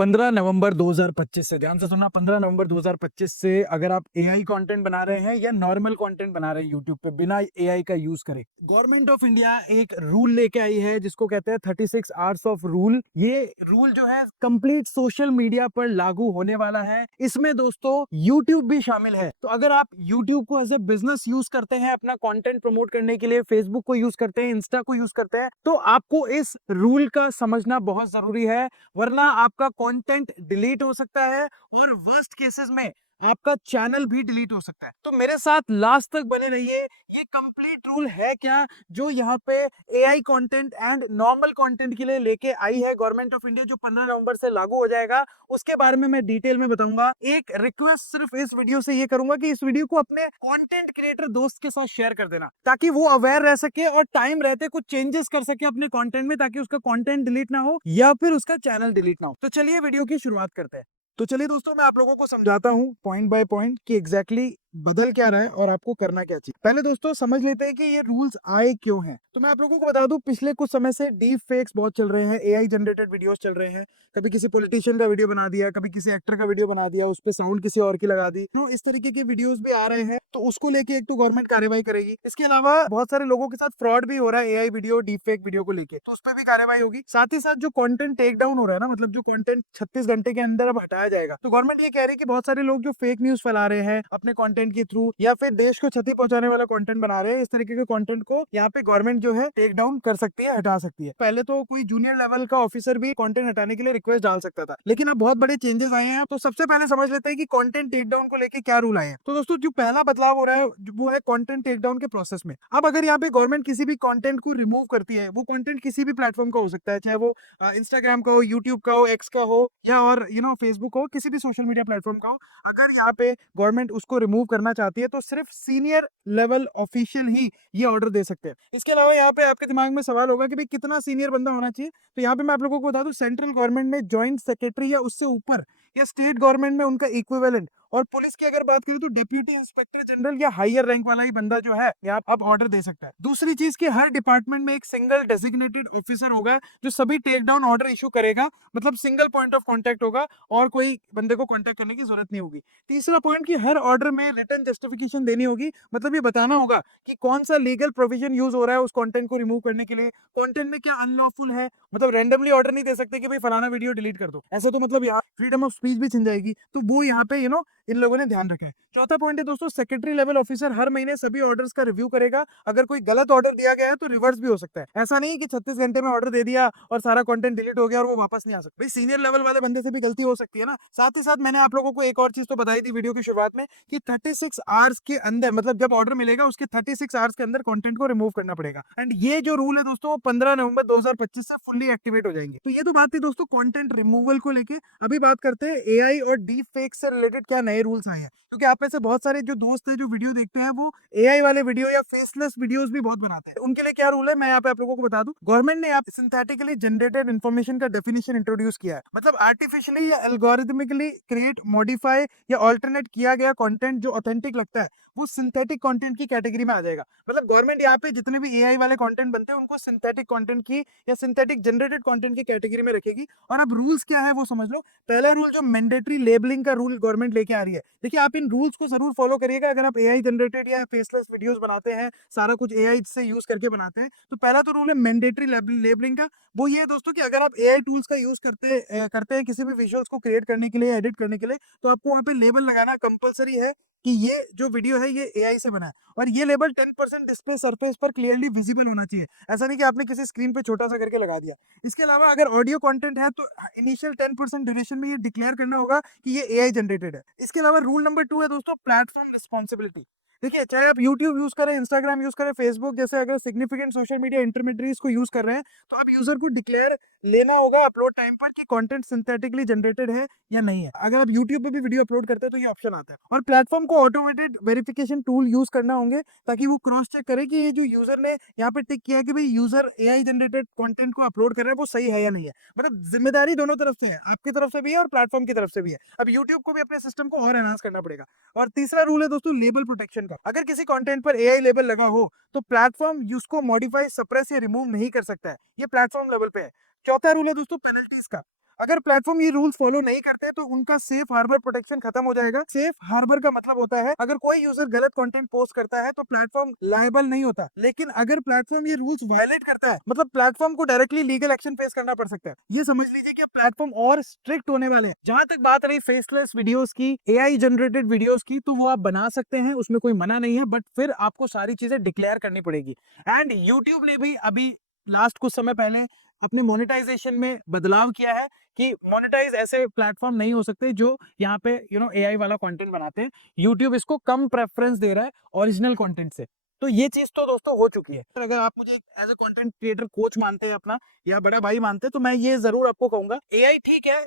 15 नवंबर 2025 से, ध्यान से सुनना, 15 नवंबर 2025 से अगर आप एआई कंटेंट बना रहे हैं या नॉर्मल कंटेंट बना रहे हैं यूट्यूब पे बिना एआई का यूज करे, गवर्नमेंट ऑफ इंडिया एक रूल लेके आई है जिसको कहते हैं 36 आवर्स ऑफ रूल। ये रूल जो है कंप्लीट सोशल मीडिया पर लागू होने वाला है। इसमें दोस्तों यूट्यूब भी शामिल है। तो अगर आप यूट्यूब को एज ए बिजनेस यूज करते हैं अपना कंटेंट प्रमोट करने के लिए, फेसबुक को यूज करते हैं, इंस्टा को यूज करते हैं, तो आपको इस रूल का समझना बहुत जरूरी है, वरना आपका कंटेंट डिलीट हो सकता है और वर्स्ट केसेस में आपका चैनल भी डिलीट हो सकता है। तो मेरे साथ लास्ट तक बने रहिए। ये कंप्लीट रूल है क्या जो यहाँ पे AI content and normal content के लिए लेके आई है गवर्नमेंट ऑफ इंडिया, जो 15 नवंबर से लागू हो जाएगा, उसके बारे में मैं डिटेल में बताऊंगा। एक रिक्वेस्ट सिर्फ इस वीडियो से ये करूंगा कि इस वीडियो को अपने कंटेंट क्रिएटर दोस्त के साथ शेयर कर देना, ताकि वो अवेयर रह सके और टाइम रहते कुछ चेंजेस कर सके अपने कंटेंट में, ताकि उसका कंटेंट डिलीट ना हो या फिर उसका चैनल डिलीट ना हो। तो चलिए वीडियो की शुरुआत करते हैं। तो चलिए दोस्तों, मैं आप लोगों को समझाता हूँ पॉइंट बाय पॉइंट कि एग्जैक्टली बदल क्या रहा है और आपको करना क्या चाहिए। पहले दोस्तों समझ लेते हैं कि ये रूल्स आए क्यों हैं। तो मैं आप लोगों को बता दूं, पिछले कुछ समय से डीप फेक्स बहुत चल रहे हैं, एआई जनरेटेड वीडियोस चल रहे हैं। कभी किसी पॉलिटिशियन का वीडियो बना दिया, कभी किसी एक्टर का वीडियो बना दिया, उस पर साउंड किसी और की लगा दी। तो इस तरीके के वीडियोस भी आ रहे हैं, तो उसको लेके एक तो गवर्नमेंट कार्रवाई करेगी। इसके अलावा बहुत सारे लोगों के साथ फ्रॉड भी हो रहा है AI video, deep fake video को लेके, तो उस पर भी कार्रवाई होगी। साथ ही साथ जो कंटेंट टेक डाउन हो रहा है ना, मतलब जो कंटेंट 36 घंटे के अंदर अब हटाया जाएगा, तो गवर्नमेंट ये कह रही है कि बहुत सारे लोग जो फेक न्यूज फैला रहे हैं अपने कंटेंट के थ्रू, या फिर देश को क्षति पहुंचाने वाला कंटेंट बना रहे हैं, इस तरीके के कंटेंट को यहाँ पे गवर्नमेंट जो है टेक डाउन कर सकती है, हटा सकती है। पहले तो कोई जूनियर लेवल का ऑफिसर भी कंटेंट हटाने के लिए रिक्वेस्ट डाल सकता था, लेकिन अब बहुत बड़े चेंजेस आए हैं। तो सबसे पहले समझ लेते हैं कि कंटेंट टेक डाउन को लेके क्या रूल आए हैं। तो दोस्तों जो पहला बदलाव हो रहा है वो है कंटेंट टेक डाउन के प्रोसेस में। अब अगर यहाँ पे गवर्नमेंट किसी भी कंटेंट को रिमूव करती है, वो कंटेंट किसी भी प्लेटफॉर्म का हो सकता है, चाहे वो इंस्टाग्राम का हो, यूट्यूब का हो, एक्स का हो, या और फेसबुक हो, किसी भी सोशल मीडिया प्लेटफॉर्म का हो, अगर यहाँ पे गवर्नमेंट उसको रिमूव करना चाहती है तो सिर्फ सीनियर लेवल ऑफिशियल ही ये ऑर्डर दे सकते हैं। इसके अलावा यहाँ पे आपके दिमाग में सवाल होगा कि भाई कितना सीनियर बंदा होना चाहिए। तो यहाँ पे मैं आप लोगों को बता दूं, सेंट्रल गवर्नमेंट में जॉइंट सेक्रेटरी या उससे ऊपर, या स्टेट गवर्नमेंट में उनका इक्विवेलेंट, और पुलिस की अगर बात करें तो डिप्यूटी इंस्पेक्टर जनरल या हायर रैंक वाला ही बंदा जो है यहाँ अब ऑर्डर दे सकता है। दूसरी चीज कि हर डिपार्टमेंट में एक सिंगल डेजिग्नेटेड ऑफिसर होगा जो सभी टेक डाउन ऑर्डर इशू करेगा, मतलब सिंगल पॉइंट ऑफ कॉन्टेक्ट होगा और कोई बंदे को कॉन्टेक्ट करने की जरूरत नहीं होगी। तीसरा पॉइंट कि हर ऑर्डर में रिटन जस्टिफिकेशन देनी होगी, मतलब ये बताना होगा कि कौन सा लीगल प्रोविजन यूज हो रहा है उस कंटेंट को रिमूव करने के लिए, कंटेंट में क्या अनलॉफुल है। मतलब रैंडमली ऑर्डर नहीं दे सकते कि भाई फलाना वीडियो डिलीट कर दो, ऐसा तो मतलब यहाँ फ्रीडम ऑफ स्पीच भी छिन जाएगी। तो वो यहाँ पे इन लोगों ने ध्यान रखा है। चौथा पॉइंट है दोस्तों, सेक्रेटरी लेवल ऑफिसर हर महीने सभी ऑर्डर्स का रिव्यू करेगा। अगर कोई गलत ऑर्डर दिया गया है तो रिवर्स भी हो सकता है। ऐसा नहीं कि 36 घंटे में ऑर्डर दे दिया और सारा कंटेंट डिलीट हो गया और वो वापस नहीं आ सकता। भाई सीनियर लेवल वाले बंदे से भी गलती हो सकती है ना। साथ ही साथ मैंने आप लोगों को एक और चीज तो बताई थी वीडियो की शुरुआत में कि 36 आवर्स के अंदर, मतलब जब ऑर्डर मिलेगा उसके 36 आवर्स के अंदर कंटेंट को रिमूव करना पड़ेगा। एंड ये जो रूल है दोस्तों 15 नवंबर 2025 से फुल्ली एक्टिवेट हो जाएंगे। तो ये तो बात थी दोस्तों कंटेंट रिमूवल को लेके। अभी बात करते हैं एआई और डीप फेक से रिलेटेड क्या नए रूल्स आए हैं, क्योंकि आप में से बहुत सारे जो दोस्त हैं जो वीडियो देखते हैं वो एआई वाले वीडियो या फेसलेस वीडियोस भी बहुत बनाते हैं। उनके लिए क्या रूल है मैं यहाँ पे आप लोगों को बता दूं। गवर्नमेंट ने यहाँ सिंथेटिकली जनरेटेड इन्फॉर्मेशन का डेफिनेशन इंट्रोड्यूस किया है, मतलब आर्टिफिशियली या एल्गोरिथमिकली क्रिएट, मॉडिफाई या ऑल्टरनेट किया गया कंटेंट जो ऑथेंटिक लगता है वो सिंथेटिक कंटेंट की कैटेगरी में आ जाएगा। मतलब गवर्नमेंट यहाँ पे जितने भी एआई वाले कंटेंट बनते हैं उनको सिंथेटिक कंटेंट की या सिंथेटिक जनरेटेड कंटेंट की कैटेगरी में रखेगी। और अब रूल्स क्या है वो समझ लो। पहला रूल जो मैंडेटरी लेबलिंग का रूल गवर्नमेंट लेके आ रही है, देखिए आप इन रूल्स को जरूर फॉलो करिएगा। अगर आप एआई जनरेटेड या फेसलेस वीडियोस बनाते हैं, सारा कुछ एआई से यूज करके बनाते हैं, तो पहला तो रूल है मैंडेटरी लेबलिंग का। वो ये है दोस्तों कि अगर आप एआई टूल्स का यूज करते हैं किसी भी विजुअल्स को क्रिएट करने के लिए, एडिट करने के लिए, तो आपको वहाँ पे लेबल लगाना कंपलसरी है कि ये जो वीडियो है ये एआई से बना है। और ये लेबल 10% डिस्प्ले सरफेस पर क्लियरली विजिबल होना चाहिए। ऐसा नहीं कि आपने किसी स्क्रीन पे छोटा सा करके लगा दिया। इसके अलावा अगर ऑडियो कंटेंट है तो इनिशियल 10% ड्यूरेशन में ये डिक्लेयर करना होगा कि ये एआई जनरेटेड है। इसके अलावा रूल नंबर 2 है दोस्तों प्लेटफॉर्म रिस्पॉन्सिबिलिटी। देखिए चाहे आप यूट्यूब यूज करें, इंस्टाग्राम यूज करें, फेसबुक जैसे अगर सिग्निफिकेंट सोशल मीडिया इंटरमीडियरीज को यूज कर रहे हैं, तो आप यूजर को डिक्लेयर लेना होगा अपलोड टाइम पर कि कंटेंट सिंथेटिकली जनरेटेड है या नहीं है। अगर आप यूट्यूब पे भी वीडियो अपलोड करते हैं तो ये ऑप्शन आता है। और प्लेटफॉर्म को ऑटोमेटेड वेरिफिकेशन टूल यूज करना होंगे, ताकि वो क्रॉस चेक करे कि ये जो यूजर ने यहाँ पे टिक किया है कि भाई यूजर एआई जनरेटेड कंटेंट को अपलोड कर रहा है वो सही है या नहीं है। मतलब जिम्मेदारी दोनों तरफ से है, आपकी तरफ से भी है और प्लेटफॉर्म की तरफ से भी है। अब यूट्यूब को भी अपने सिस्टम को और एनहांस करना पड़ेगा। और तीसरा रूल है दोस्तों लेबल प्रोटेक्शन का। अगर किसी कंटेंट पर एआई लेबल लगा हो तो प्लेटफॉर्म उसको मॉडिफाई, सप्रेस या रिमूव नहीं कर सकता है। ये प्लेटफॉर्म लेवल पे है। चौथा रूल है दोस्तों पेनल्टीज का। अगर प्लेटफॉर्म ये रूल्स फॉलो नहीं करते तो उनका सेफ हार्बर प्रोटेक्शन खत्म हो जाएगा। सेफ हार्बर का मतलब होता है अगर कोई यूजर गलत कंटेंट पोस्ट करता है तो प्लेटफॉर्म लायबल नहीं होता, लेकिन अगर प्लेटफॉर्म ये रूल्स वायलेट करता है मतलब प्लेटफॉर्म को डायरेक्टली लीगल एक्शन फेस करना पड़ सकता है। ये समझ लीजिए कि प्लेटफॉर्म और स्ट्रिक्ट होने वाले हैं। जहां तक बात रही फेसलेस वीडियोस की, एआई जनरेटेड वीडियोस की, तो वो आप बना सकते हैं, उसमें कोई मना नहीं है, बट फिर आपको सारी चीजें डिक्लेयर करनी पड़ेगी। एंड यूट्यूब ने भी अभी लास्ट कुछ समय पहले अपने मोनेटाइजेशन में बदलाव किया है कि मोनेटाइज ऐसे प्लेटफॉर्म नहीं हो सकते जो यहाँ पे एआई वाला कंटेंट बनाते हैं। यूट्यूब इसको कम प्रेफरेंस दे रहा है ओरिजिनल कंटेंट से। तो ये चीज तो दोस्तों हो चुकी है। अगर आप मुझे as a content creator coach मानते हैं अपना या बड़ा भाई मानते हैं तो मैं ये जरूर आपको कहूंगा एआई ठीक है,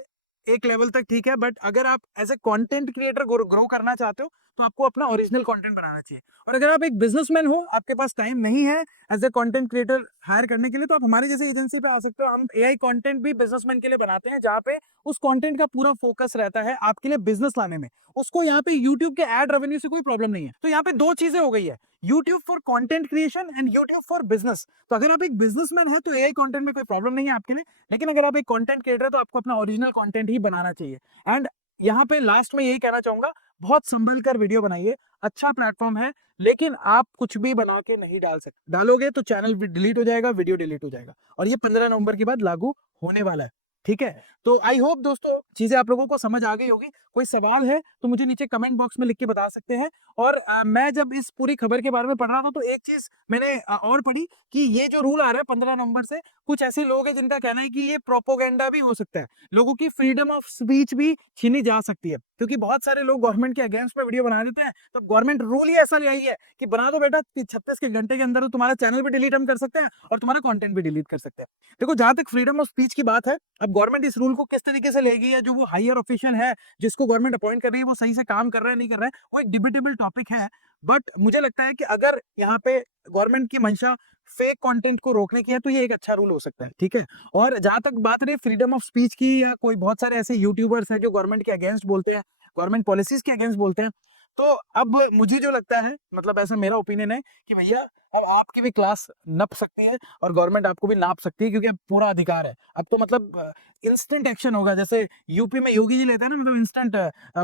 एक लेवल तक ठीक है, बट अगर आप as a content creator grow करना चाहते हो तो आपको अपना ओरिजिनल कंटेंट बनाना चाहिए। और अगर आप एक बिजनेसमैन हो, आपके पास टाइम नहीं है as a content creator hire करने के लिए, तो आप हमारे जैसे एजेंसी पे आ सकते हो। हम एआई कंटेंट भी बिजनेसमैन के लिए बनाते हैं, जहाँ पे उस कंटेंट का पूरा फोकस रहता है आपके लिए बिजनेस लाने में। उसको यहाँ पे यूट्यूब के एड रेवेन्यू से कोई प्रॉब्लम नहीं है। तो यहाँ पे दो चीजें हो गई है, YouTube for content creation and YouTube for business. तो अगर आप एक बिजनेसमैन है तो एआई कंटेंट में कोई प्रॉब्लम नहीं है आपके लिए, लेकिन अगर आप एक कंटेंट क्रिएटर है तो आपको अपना ओरिजिनल कंटेंट ही बनाना चाहिए। एंड यहाँ पे लास्ट में यही कहना चाहूंगा, बहुत संभल कर वीडियो बनाइए। अच्छा प्लेटफॉर्म है, लेकिन आप कुछ भी बना के नहीं डाल सकते। डालोगे तो चैनल डिलीट हो जाएगा, वीडियो डिलीट हो जाएगा, और ये 15 नवंबर के बाद लागू होने वाला है। ठीक है, तो आई होप दोस्तों चीजें आप लोगों को समझ आ गई होगी। कोई सवाल है तो मुझे नीचे कमेंट बॉक्स में लिख के बता सकते हैं। और मैं जब इस पूरी खबर के बारे में पढ़ रहा था तो एक चीज मैंने और पढ़ी कि ये जो रूल आ रहा है 15 नवंबर से, कुछ ऐसे लोग हैं जिनका कहना है कि ये प्रोपोगेंडा भी हो सकता है, लोगों की फ्रीडम ऑफ स्पीच भी छीनी जा सकती है, क्योंकि बहुत सारे लोग गवर्नमेंट के अगेंस्ट में वीडियो बना देते हैं। तो गवर्नमेंट रूल ही ऐसा ले आई है कि बना दो बेटा, 36 के घंटे के अंदर तो तुम्हारा चैनल भी डिलीट हम कर सकते हैं और तुम्हारा कंटेंट भी डिलीट कर सकते हैं। देखो, जहां तक फ्रीडम ऑफ स्पीच की बात है, अब गवर्नमेंट इस रूल को किस तरीके से लेगी, या जो वो हायर ऑफिशियल है जिसको गवर्नमेंट अपॉइंट कर रही है वो सही से काम कर रहा है नहीं कर रहा है, वो एक डिबेटेबल टॉपिक है। बट मुझे लगता है कि अगर यहाँ पे गवर्नमेंट की मंशा फेक कंटेंट को रोकने की है तो ये एक अच्छा रूल हो सकता है। ठीक है, और जहां तक बात रही फ्रीडम ऑफ स्पीच की, या कोई बहुत सारे ऐसे यूट्यूबर्स हैं जो गवर्नमेंट के अगेंस्ट बोलते हैं, गवर्नमेंट पॉलिसीज के अगेंस्ट बोलते हैं, तो अब मुझे जो लगता है, मतलब ऐसा मेरा ओपिनियन है कि भैया अब आपकी भी क्लास नप सकती है और गवर्नमेंट आपको भी नाप सकती है, क्योंकि अब पूरा अधिकार है। अब तो मतलब इंस्टेंट एक्शन होगा, जैसे यूपी में योगी जी लेते हैं ना, मतलब इंस्टेंट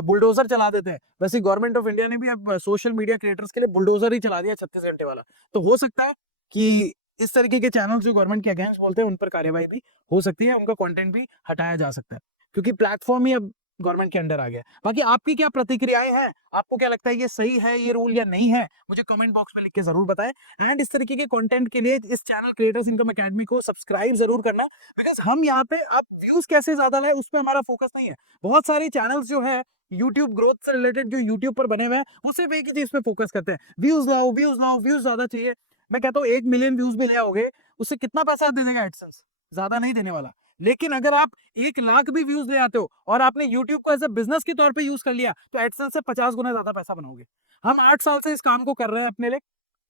बुलडोजर चला देते हैं, वैसे गवर्नमेंट ऑफ इंडिया ने भी अब सोशल मीडिया क्रिएटर्स के लिए बुलडोजर ही चला दिया 36 घंटे वाला। तो हो सकता है कि इस तरीके के चैनल जो गवर्नमेंट के अगेंस्ट बोलते हैं उन पर कार्यवाही भी हो सकती है, उनका कंटेंट भी हटाया जा सकता है, क्योंकि प्लेटफॉर्म ही अब गवर्नमेंट के अंडर आ गया। बाकी आपकी क्या प्रतिक्रियाएं हैं, आपको क्या लगता है ये सही है ये रूल या नहीं है, मुझे कमेंट बॉक्स में लिख के जरूर बताएं। एंड इस तरीके के कंटेंट के लिए इस चैनल क्रिएटर्स इनकम एकेडमी को सब्सक्राइब जरूर करना, बिकॉज हम यहाँ पे आप व्यूज कैसे ज्यादा लाए उस पर हमारा फोकस नहीं है। बहुत सारे चैनल्स जो है यूट्यूब ग्रोथ से रिलेटेड जो यूट्यूब पर बने हुए हैं वो सिर्फ एक ही चीज पे फोकस करते हैं, व्यूज लाओ व्यूज लाओ, व्यूज ज्यादा चाहिए। मैं कहता हूँ 1 मिलियन व्यूज भी ले आओगे, उससे कितना पैसा दे देगा एडसेंस, ज्यादा नहीं देने वाला। लेकिन अगर आप 1 लाख भी व्यूज ले आते हो और आपने यूट्यूब को एज ए बिजनेस के तौर पे यूज कर लिया तो एडसेंस से 50 गुना ज्यादा पैसा बनाओगे। हम 8 साल से इस काम को कर रहे हैं, अपने लिए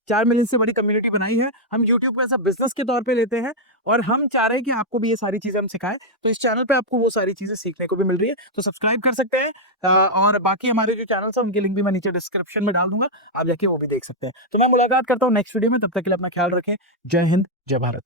4 मिलियन से बड़ी कम्युनिटी बनाई है, हम यूट्यूब को ऐसा बिजनेस के तौर पे लेते हैं, और हम चाह रहे हैं कि आपको भी ये सारी चीजें हम सिखाएं। तो इस चैनल पे आपको वो सारी चीजें सीखने को भी मिल रही है, तो सब्सक्राइब कर सकते हैं। और बाकी हमारे जो चैनल है उनकी लिंक भी मैं नीचे डिस्क्रिप्शन में डाल दूंगा, आप जाके वो भी देख सकते हैं। तो मैं मुलाकात करता हूँ नेक्स्ट वीडियो में, तब तक के लिए अपना ख्याल रखें। जय हिंद, जय भारत।